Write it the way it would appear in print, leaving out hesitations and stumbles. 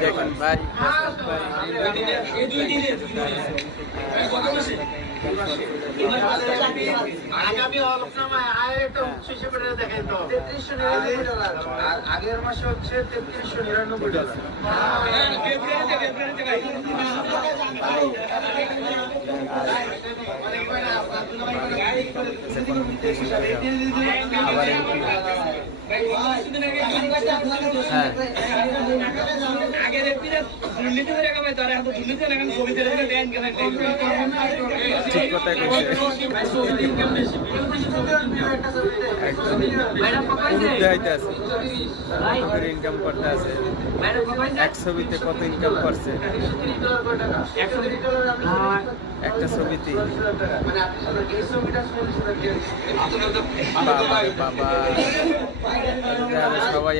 দেখুন বাড়ি আগের মাসে হচ্ছে $3399। ঠিক কথাই ইনকাম করতে আছে এক ছবিতে কত ইনকাম করছে একটা ছবিতে বাবা সবাই